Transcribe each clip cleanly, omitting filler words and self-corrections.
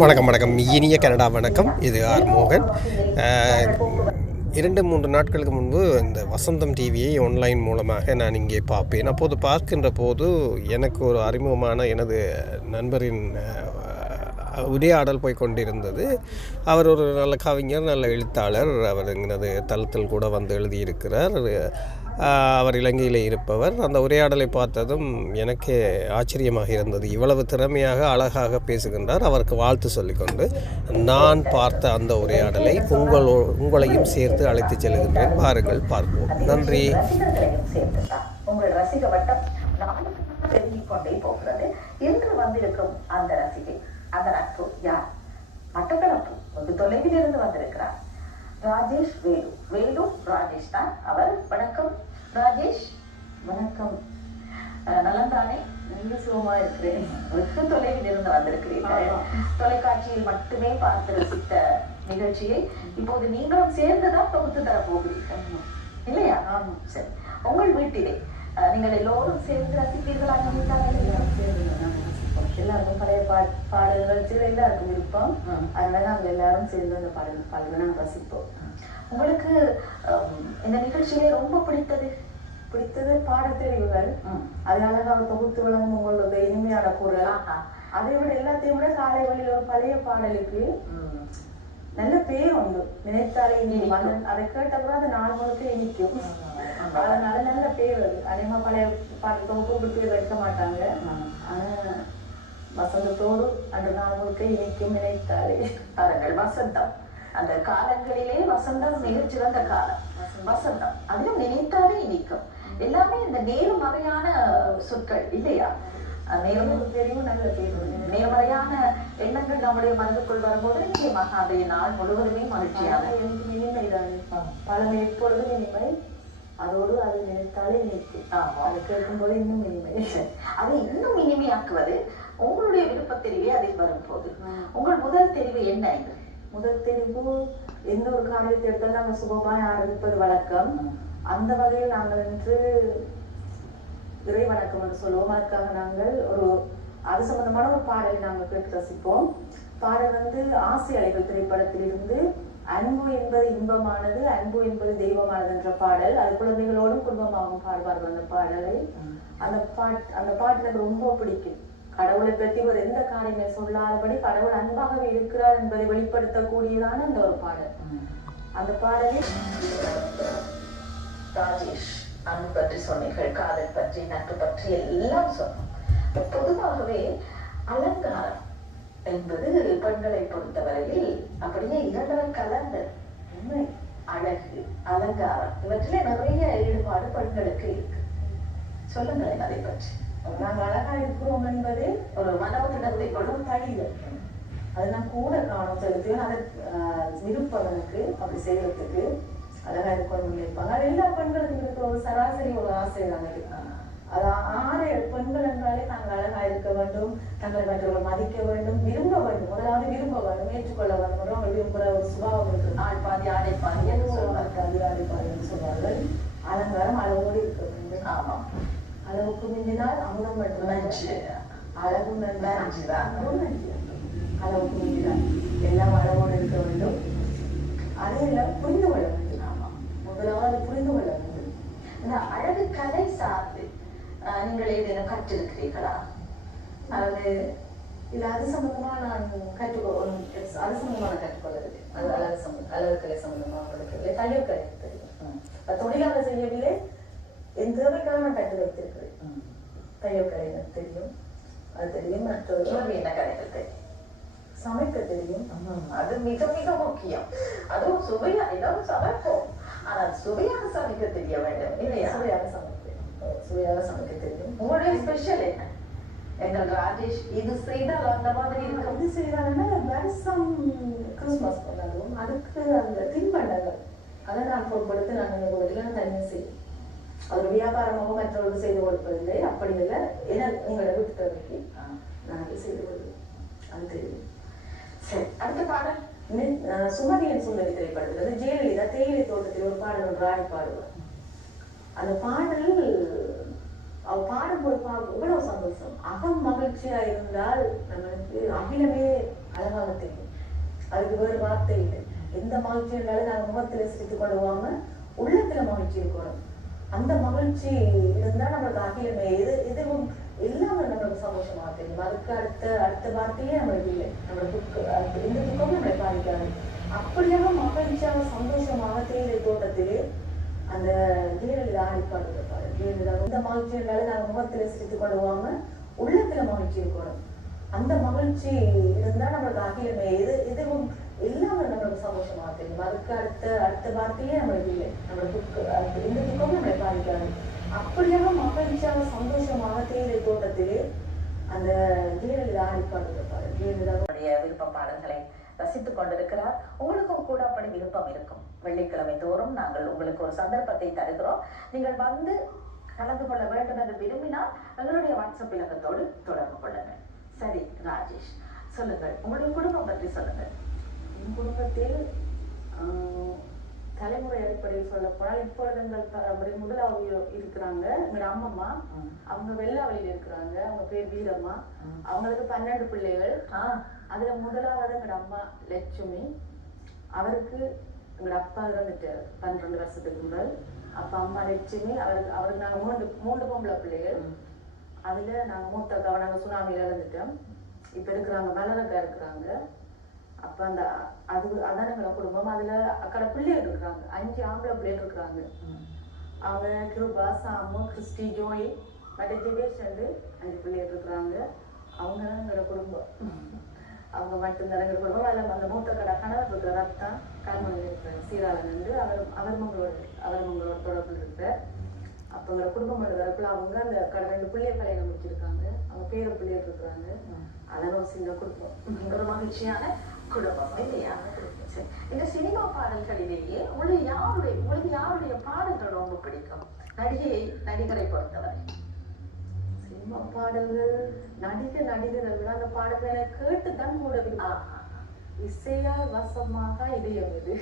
வணக்கம் வணக்கம் இனிய கனடா வணக்கம். இது ஆர் மோகன். 2-3 நாட்களுக்கு முன்பு இந்த வசந்தம் டிவியை ஆன்லைன் மூலமாக நான் இங்கே பார்ப்பேன். அப்போது பார்க்கின்ற போது எனக்கு ஒரு அறிமுகமான எனது நண்பரின் உரையாடல் போய் கொண்டிருந்தது. அவர் ஒரு நல்ல கவிஞர், நல்ல எழுத்தாளர். அவர் எனது தளத்தில் கூட வந்து எழுதியிருக்கிறார். அவர் இலங்கையில் இருப்பவர். அந்த உரையாடலை பார்த்ததும் எனக்கே ஆச்சரியமாக இருந்தது. இவ்வளவு திறமையாக அழகாக பேசுகின்றார். அவருக்கு வாழ்த்து சொல்லிக்கொண்டு நான் பார்த்த அந்த உரையாடலை உங்களையும் சேர்த்து அழைத்து செல்கின்றேன். பாருங்கள், பார்ப்போம். நன்றி. உங்கள் ரசிக வட்டம் பெருகிக் கொண்டே போகிறது. இன்று வந்திருக்கும் அந்த ரசிகை, அந்த நட்பு யார்? மட்டக்களப்பு வெகு தொலைவில் இருந்து வந்திருக்கிறார். ராஜேஷ் வேலு. வேலு ராஜேஷ் தான் அவர். வணக்கம் ராஜேஷ். வணக்கம். நலந்தானே? நீங்க சுகமா இருக்கிறேன். வெகு தொலைவில் இருந்து வந்திருக்கிறீர்கள். தொலைக்காட்சியில் மட்டுமே பார்த்து ரசித்த நிகழ்ச்சியை இப்போது நீங்களும் சேர்ந்துதான் தொகுத்து தர போகிறீர்கள் இல்லையா? சரி. உங்கள் வீட்டிலே நீங்கள் எல்லோரும் சேர்ந்து ரசிப்பீர்களா? எல்லாருக்கும் பழைய பாடல்கள் சில எல்லாருக்கும் விருப்பம். அதனால நாங்க எல்லாரும் சேர்ந்து அந்த பாடல்களை நாங்கள் ரசிப்போம். உங்களுக்கு இந்த நிகழ்ச்சியிலே ரொம்ப பிடித்தது பாடத்தெரிவுகள். அதனால நாங்கள் தொகுத்து வழங்கும் உங்களோட இனிமையான குரல். அதை விட எல்லாத்தையும் விட காலை வழியில் ஒரு பழைய பாடலுக்கு நல்ல பேர் உண்டு. நினைத்தாலே இனி மன்னன். அதை கேட்டப்பறம் அது நாள் முழுக்க இனிக்கும். அதனால நல்ல பேர் அது. அதேமா பழைய பாட்டு தொகுப்பு பேர் வைக்க மாட்டாங்க. ஆனா வசந்தத்தோடு அந்த நாள் முழுக்க இனிக்கும். நினைத்தாலே பாருங்கள், வசந்தம். அந்த காலங்களிலே வசந்தம் மிகச்சிறந்த காலம். வசந்தம் அதிலும் நினைத்தாலே இனிக்கும். எல்லாமே இந்த நேர்மறையான சொற்கள் இல்லையா? தெரியும். நல்ல பேர். நேர்மறையான எண்ணங்கள் நம்முடைய மனதுக்குள் வரும்போது நிச்சயமாக அன்றைய நாள் முழுவதுமே மகிழ்ச்சியாக எனக்கு இனிமை தானே. பழமை எப்பொழுதும் இனிமை. அதோடு அது நினைத்தாலே இனிக்கும். அதை கேட்கும்போது இன்னும் இனிமை. அதை இன்னும் இனிமையாக்குவது உங்களுடைய விருப்பத்தெரிவே அதில் வரும்போது. உங்கள் முதல் தெரிவு என்ன? முதல் தெரிவு எந்த ஒரு காரியத்தை எடுத்தாலும் நாங்கள் சுபமாய் ஆரம்பிப்பது வழக்கம். அந்த வகையில் நாங்கள் இன்று இறை வணக்கம் என்று சொல்லுவோம். அதற்காக நாங்கள் அது சம்பந்தமான ஒரு பாடலை நாங்கள் கேட்டு ரசிப்போம். பாடல் ஆசை அலைகள் திரைப்படத்தில் இருந்து அன்பு என்பது இன்பமானது, அன்பு என்பது தெய்வமானது என்ற பாடல். அது குழந்தைகளோடும் குடும்பமாகவும் பாடுவார்கள் அந்த பாடலை. அந்த பாட்டு எனக்கு ரொம்ப பிடிக்கும். கடவுளை பற்றி ஒரு எந்த காரியமே சொல்லாதபடி கடவுள் அன்பாகவே இருக்கிறார் என்பதை வெளிப்படுத்தக்கூடியதான அந்த ஒரு பாடல். அந்த பாடலில் ராஜேஷ், அன்பு பற்றி சொன்னீர்கள், காதல் பற்றி, நட்பு பற்றி எல்லாம் சொன்னோம். பொதுவாகவே அலங்காரம் என்பது பெண்களை பொறுத்தவரையில் அப்படியே இரண்டரை கலந்த உண்மை. அழகு, அலங்காரம் இவற்றிலே நிறைய ஈடுபாடு பெண்களுக்கு இருக்கு. சொல்லுங்களேன் அதை பற்றி. நாங்கள் அழகா இருக்கிறோம் என்பது ஒரு மனோதிடத்தை கொள்ளும் தழிதல். அதை நான் கூட காணும் செலுத்துவேன். அதை விருப்பம் எனக்கு அப்படி செய்யறதுக்கு. அழகா இருக்கணும் நினைப்பாங்க. அது எல்லா பெண்களுக்கும் இருக்கிற ஒரு சராசரி ஒரு ஆசை தாங்க. அது 6 பெண்கள் என்றாலே தாங்கள் அழகா இருக்க வேண்டும், தங்களை மற்றவர்கள் மதிக்க வேண்டும், விரும்ப வேண்டும். முதலாவது விரும்ப வேண்டும், ஏற்றுக்கொள்ள வேண்டும். அவங்க விரும்புகிற ஒரு சுபாவம் இருக்கு. ஆள் பாதி ஆடை பாதி என்று சொல்வார்கள். அலங்காரம் அளவோடு இருக்க வேண்டும். ஆமாம். அளவுக்கு மிஞ்சினால் அமுதம் மட்டும் அழகு அளவுக்கு மிஞ்சினால் எல்லாம் அளவோடு இருக்க வேண்டும். அதையெல்லாம் புரிந்து கொள்ள வேண்டும். முதலாவது புரிந்து கொள்ள வேண்டும். இந்த அழகு கலை சார்ந்து நீங்கள் ஏதேனும் கற்றிருக்கிறீர்களா? அதாவது இது அது சம்பந்தமா நான் அது சம்பந்தமான கற்றுக்கொள்ளவில்லை. அது அழகு கலை சம்பந்தமாக கொடுக்கவில்லை. தையல் கலை தெரியும். தொழிலாளர் செய்யவில்லை. என் தேவைக்காக நான் கற்று வைத்திருக்கிறேன். தையல் கலை எனக்கு தெரியும். அது தெரியும். மற்றொரு என்ன கலைகள் தெரியும்? சமைக்க தெரியும். அது மிக மிக முக்கியம். அதுவும் சுவையா ஏதாவது சமைப்போம். ஆனால் சுவையாக சமைக்க தெரிய வேண்டும் இல்லையா? சுவையாக சமைக்க தெரியும். உங்களுடைய ஸ்பெஷல் என்ன? எங்கள் ராஜேஷ் இது செய்தால் அந்த மாதிரி இருக்கும். இது செய்தாலுமே வருஷம் கிறிஸ்துமஸ் கொண்டாடுவோம். அதுக்கு அந்த தின்பண்டங்கள் அதை நான் பொருட்படுத்தி நாங்கள் எங்கள் வீட்டில் தனியாக செய்வோம். அது வியாபாரமாக மற்றவர்கள் செய்து கொடுப்பதில்லை. அப்படி இல்லை. ஏன்னா எங்களோட வீட்டு தேவைக்கு நாங்கள் செய்து கொள்வோம். அது தெரியும். சரி, அடுத்த பாடல் சுமதியின் சுந்தரி திரைப்படத்தில் ஜெயலலிதா தேயிலை தோட்டத்தில் ஒரு பாடல் ஒன்று ஆடி பாடுவார். அந்த பாடல் அவ பாடும்போது இவ்வளவு சந்தோஷம். அகம் மகிழ்ச்சியா இருந்தால் நம்மளுக்கு அது வேறு வார்த்தை இல்லை. எந்த மகிழ்ச்சி இருந்தாலும் நாங்கள் முகத்துல சிரித்துக் கொள்ளுவாம உள்ளத்துல மகிழ்ச்சி இருக்கணும். அந்த மகிழ்ச்சி இருந்தா நம்மளுக்கு அகிலமே எதுவும் எல்லாமே நம்மளுக்கு சந்தோஷமா தெரியும். அதுக்கு அடுத்த வார்த்தையே நம்மளுக்கு இல்லை. நம்மளுக்கு எந்த துக்கமும் நம்மளை பாதிக்காது. அப்படியாக மகிழ்ச்சியாக சந்தோஷமாக தேயிலை தோட்டத்திலே அந்த ஜெயலலிதா ஆடிப்பாடுப்பாரு. ஜெயலலிதா இந்த மகிழ்ச்சி இருந்தாலும் நாங்கள் முகத்துல சிரித்துக் கொள்ளுவாம உள்ளத்துல மகிழ்ச்சி இருக்கணும். அந்த மகிழ்ச்சி இருந்தா நம்மளுக்கு அகிலமே எதுவும் எல்லாமே நம்மளுக்கு சந்தோஷமா தெரியும். அதுக்கு அடுத்த வார்த்தையே நம்மளுக்கு இல்லை. நம்மளுக்கு எந்த துக்கமும் நம்மளை பாதிக்காது. அப்படியாக மகிழ்ச்சியாக சந்தோஷமாக தேயிலை தோட்டத்திலே அந்த ஜெயலலிதா ஆடிப்பாடுப்பாரு. ஜெயலலிதாவுடைய விருப்ப பாடல்களை ரசித்துக் கொண்டிருக்கிறார். உங்களுக்கும் கூட அப்படி விருப்பம் இருக்கும். வெள்ளிக்கிழமை தோறும் நாங்கள் உங்களுக்கு ஒரு சந்தர்ப்பத்தை தருகிறோம். நீங்கள் வந்து கலந்து கொள்ள வேண்டும் என்று விரும்பினால் எங்களுடைய வாட்ஸ்அப் இலக்கத்தோடு தொடர்பு கொள்ளுங்கள். சரி ராஜேஷ், சொல்லுங்கள், உங்களுடைய குடும்பம் பற்றி சொல்லுங்கள். என் குடும்பத்தில் தலைமுறை அடிப்படையில் சொல்ல போனால் இப்பொழுது எங்கள் முதலாவது இருக்கிறாங்க எங்களோட அம்மம்மா. அவங்க வெள்ளாவளியில் இருக்கிறாங்க. அவங்க பேர் வீரம்மா. அவங்களுக்கு 12 பிள்ளைகள். அதுல முதலாவது எங்களோட அம்மா லட்சுமி. அவருக்கு எங்களோட அப்பா இறந்துட்டாரு 12 வருஷத்துக்கு முதல். அப்ப அம்மா லட்சுமி, அவருக்கு நாங்க மூன்று பொம்பளை பிள்ளைகள். அதுல நாங்க மூத்த நாங்க சுனாமியில இறந்துட்டோம். இப்ப இருக்கிறாங்க மலரக்கா இருக்கிறாங்க. அப்ப அதான் எங்களோட குடும்பம். அதுல அக்கட பிள்ளைகள் இருக்கிறாங்க. 5 ஆம்பளை பிள்ளைகள் இருக்கிறாங்க. அவங்க கிருபா, சாமு, கிறிஸ்டி, ஜோய், மற்ற ஜெகேஷ் 5 பிள்ளைகள் இருக்கிறாங்க. அவங்க தான் எங்களோட குடும்பம். அவங்க மட்டும்தான் எங்களோட குடும்பம். அதில் அந்த மூத்த கடை கணவர் இருக்கிற ரத்தம் கல்மணி இருக்கிறார் சீராளன் என்று அவர்மங்களோட தொடர்பு இருக்கிற. அப்போ எங்களோட குடும்பம் வரக்குள்ள அவங்க அந்த 2 பிள்ளைகள் கல்யாணம் முடிச்சிருக்காங்க. அவங்க பேர பிள்ளைகள் இருக்கிறாங்க. அதெல்லாம் ஒரு சின்ன குடும்பம். ஒரு மகிழ்ச்சியான குடும்பம் இல்லையா? சரி, இந்த சினிமா பாடல்களிலேயே உங்களுக்கு யாருடைய பாடல்கள் ரொம்ப பிடிக்கும்? நடிகரை பொறுத்தவரை சினிமா பாடல்கள் நடிகரை விட அந்த பாடல்களை கேட்டுதான் கூட இசையால் வசமாக இதயம் இது.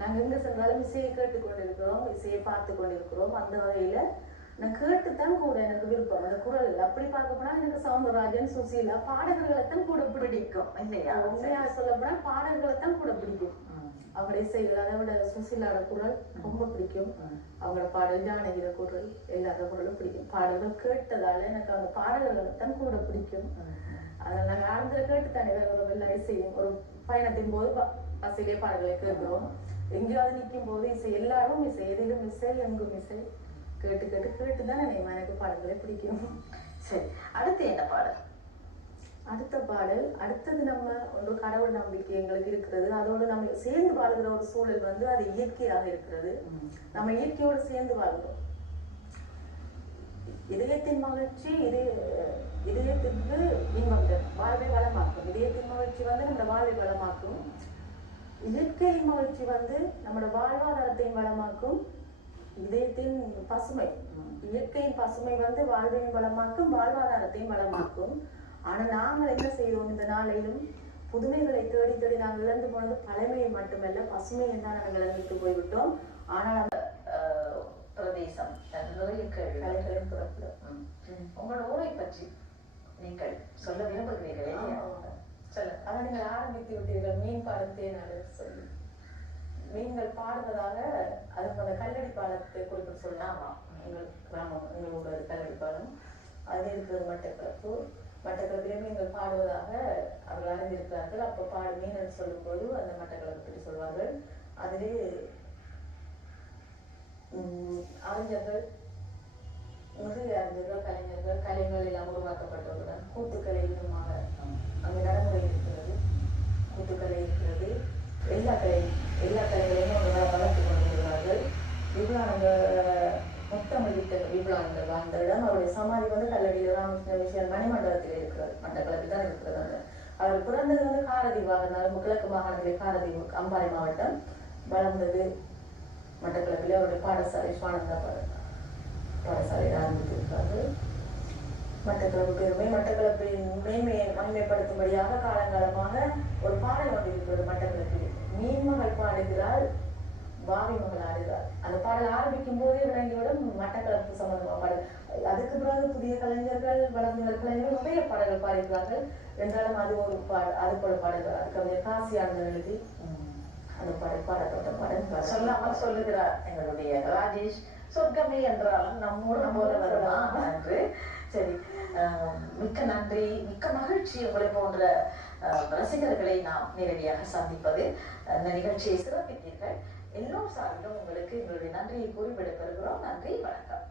நாங்க எங்க சென்றாலும் இசையை கேட்டுக்கொண்டிருக்கிறோம், இசையை பார்த்து கொண்டிருக்கிறோம். அந்த வகையில நான் கேட்டுத்தான் கூட எனக்கு விருப்பம். அந்த குரல் அப்படி பார்க்க போனா எனக்கு சவுந்தரராஜன், சுசீலா பாடல்களைத்தான் கூட பிடிக்கும் இல்லையா? உண்மையா சொல்ல போனா பாடல்களைத்தான் கூட பிடிக்கும். அவங்களோட இசைகள், அதை விட சுசீலாட குரல் ரொம்ப பிடிக்கும். அவங்களோட பாடல், ஜானகிர குரல், எல்லாரோட குரலும் பிடிக்கும். பாடல்கள் கேட்டதால எனக்கு அந்த பாடல்களைத்தான் கூட பிடிக்கும். அதை நாங்க ஆரம்பத்துல கேட்டுத்தானே எல்லா இசையும் ஒரு பயணத்தின் போது பஸ்ஸிலே பாடல்களை கேட்கிறோம். எங்கேயாவது நிற்கும் போது இசை, எல்லாரும் இசை, எதிலும் இசை, எங்கும் இசை கேட்டுதான் எனக்கு பாடல்களை பிடிக்கும். சரி, அடுத்து என்ன பாடல்? அடுத்தது நம்ம ஒன்று கடவுள் நம்பிக்கை எங்களுக்கு இருக்கிறது. அதோடு நம்ம சேர்ந்து வாழ்கிற ஒரு சூழல் அது இயற்கையாக இருக்கிறது. நம்ம இயற்கையோடு சேர்ந்து வாழ்கிறோம். இதயத்தின் மகிழ்ச்சி இதயத்திற்கு வாழ்வை வளமாக்கும். இதயத்தின் மகிழ்ச்சி நம்ம வாழ்வை வளமாக்கும். இயற்கையின் மகிழ்ச்சி நம்மளோட வாழ்வாதாரத்தையும் வளமாக்கும். இதயத்தின் பசுமை, இயற்கையின் பசுமை வாழ்வையும் வளமாக்கும், வாழ்வாதாரத்தையும் வளமாக்கும். ஆனா நாங்கள் என்ன செய்வோம்? இந்த நாளையிலும் புதுமைகளை தேடி தேடி நாங்கள் இழந்து போனது பழமையை மட்டுமல்ல, பசுமையை தான் நாங்கள் இழந்துட்டு போய்விட்டோம். ஆனால் அந்த பிரதேசம் நிறைய கலைகளின் பிறப்பு. உங்களோட ஊரை பற்றி நீங்கள் சொல்ல விரும்புகிறீர்களே? அதான் நீங்கள் ஆரம்பித்து விட்டீர்கள். மீன் பாடம் தேனாடு சொல்லி மீன்கள் பாடுவதாக அதுக்கு அந்த கல்லடி பாலத்தை குறிப்பிட்டு சொல்லலாமா? எங்கள் கிராமம், எங்களோட கல்லடி பாலம் அது இருக்கிறது மட்டக்களப்பிலே மீன்கள் பாடுவதாக அவர்கள் அறிந்திருக்கிறார்கள். அப்போ பாடு மீன் என்று சொல்லும் போது அந்த மட்டக்களப்பை பற்றி சொல்வார்கள். அதிலே அறிஞர்கள், நிறைய அறிஞர்கள், கலைஞர்கள் எல்லாம் உருவாக்கப்பட்டவுடன் கூட்டுக்கலை விதமாக அங்கு நடைமுறை இருக்கிறது. கூட்டுக்கலை இருக்கிறது. எல்லா கலைகளையும் அவர்கள் வளர்த்து கொண்டிருக்கிறார்கள். விபுலானந்த முத்தமிழ் விபுலானந்தர் வாழ்ந்த இடம். அவருடைய சமாதி கல்லடியில் ராமகிருஷ்ண விஷயம் மணிமண்டலத்தில் இருக்கிறது. மட்டக்களப்பில் தான் இருக்கிறது. அவர் பிறந்தது காரதீவாக கிழக்கு மாகாணத்திலே காரதீவு அம்பாறை மாவட்டம். வளர்ந்தது மட்டக்களப்பிலே. அவருடைய பாடசாலை சுவானந்தா பாடசாலையில் ஆரம்பித்திருக்கிறார்கள். மட்டக்களப்பு பெருமை, மட்டக்களப்பின் மேன்மையை மகிமைப்படுத்தும்படியாக காலங்காலமாக ஒரு பாடல் ஒன்று இருக்கிறது மட்டக்களப்பில். மீன்மகள் பாடுகிறாள் பாவி மகள் ஆடுகிறார். அந்த பாடல் ஆரம்பிக்கும் போதே விளங்கிவிடும் மட்டக்களப்பு சம்பந்தமா பாடல். அதுக்கு பிறகு புதிய கலைஞர்கள் வளர்ந்து வரும் கலைஞர்கள் நிறைய பாடல்கள் பாடியிருக்கிறார்கள். என்றாலும் அது ஒரு அது போல பாடல்கள் அதுக்கு காசி ஆனந்தன் எழுதி அந்த பாடல் பாடத்தோட்ட பாடல் சொல்லாமல் சொல்லுகிறார் எங்களுடைய ராஜேஷ். சொர்க்கமே என்றாலும் நம்மோடு போல வருமா என்று. சரி, மிக்க நன்றி, மிக்க மகிழ்ச்சி உங்களை போன்ற ரசிகர்களை நாம் நேரடியாக சந்திப்பது. இந்த நிகழ்ச்சியை சிறப்பித்தீர்கள். எல்லோரும் சார்பிலும் உங்களுக்கு எங்களுடைய நன்றியை கூறி விடைபெறுகிறோம். நன்றி, வணக்கம்.